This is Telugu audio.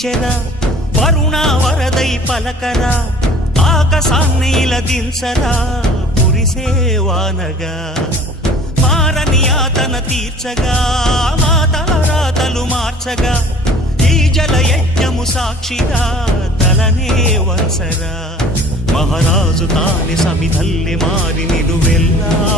వీచెరా వరుణ వరదై పలకరా ఆకాశాన్ని దించరా కురిసేవానగా మారని యాతన తీర్చగా మాతల రాతలు మార్చగా ఈ జల యజ్ఞము సాక్షిగా తలనే వంచరా మహారాజు తాని సమిధల్లె మారి నిలువెల్లా